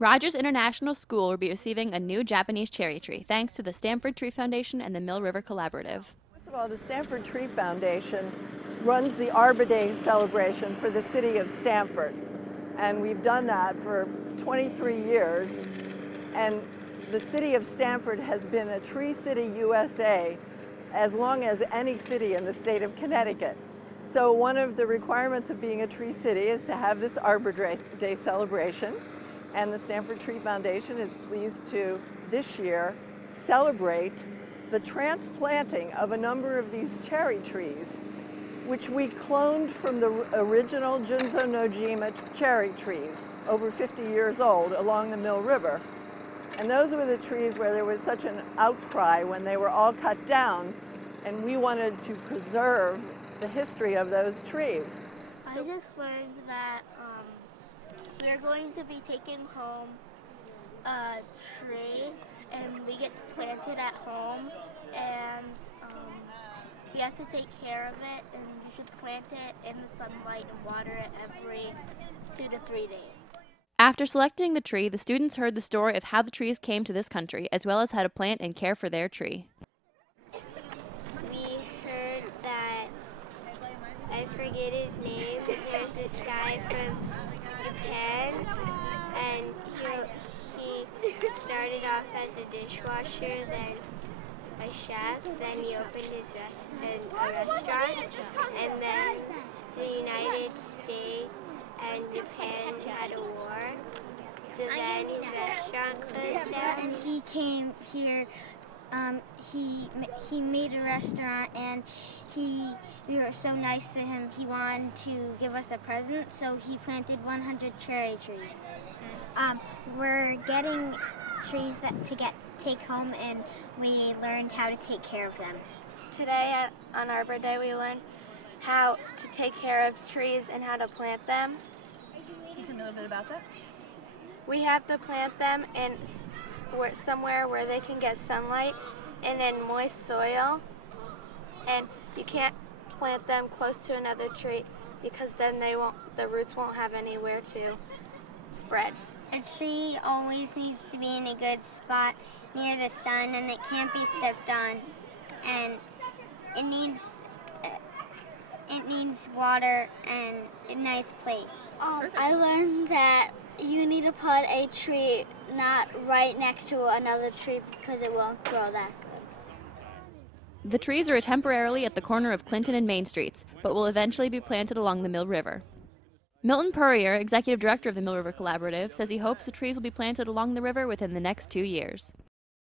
Rogers International School will be receiving a new Japanese cherry tree thanks to the Stamford Tree Foundation and the Mill River Collaborative. First of all, the Stamford Tree Foundation runs the Arbor Day celebration for the city of Stamford. And we've done that for 23 years. And the city of Stamford has been a Tree City USA as long as any city in the state of Connecticut. So one of the requirements of being a tree city is to have this Arbor Day celebration. And the Stamford Tree Foundation is pleased to, this year, celebrate the transplanting of a number of these cherry trees, which we cloned from the original Junzo Nojima cherry trees, over 50 years old, along the Mill River. And those were the trees where there was such an outcry when they were all cut down, and we wanted to preserve the history of those trees. I just learned that we're going to be taking home a tree and we get to plant it at home, and you have to take care of it, and you should plant it in the sunlight and water it every 2 to 3 days. After selecting the tree, the students heard the story of how the trees came to this country, as well as how to plant and care for their tree. We heard that, I forget his name, there's this guy from Japan, and he started off as a dishwasher, then a chef, then he opened a restaurant, and then the United States and Japan had a war, so then his restaurant closed down. And he came here, he made a restaurant, and we were so nice to him, he wanted to give us a present, so he planted 100 cherry trees. We're getting trees to take home, and we learned how to take care of them. Today on Arbor Day we learned how to take care of trees and how to plant them. Can you tell me a little bit about that? We have to plant them in somewhere where they can get sunlight and in moist soil, and you can't plant them close to another tree because then the roots won't have anywhere to spread. A tree always needs to be in a good spot near the sun, and it can't be stepped on, and it needs water and a nice place. I learned that you need to put a tree not right next to another tree because it won't grow that good. The trees are temporarily at the corner of Clinton and Main Streets, but will eventually be planted along the Mill River. Milton Purrier, executive director of the Mill River Collaborative, says he hopes the trees will be planted along the river within the next 2 years.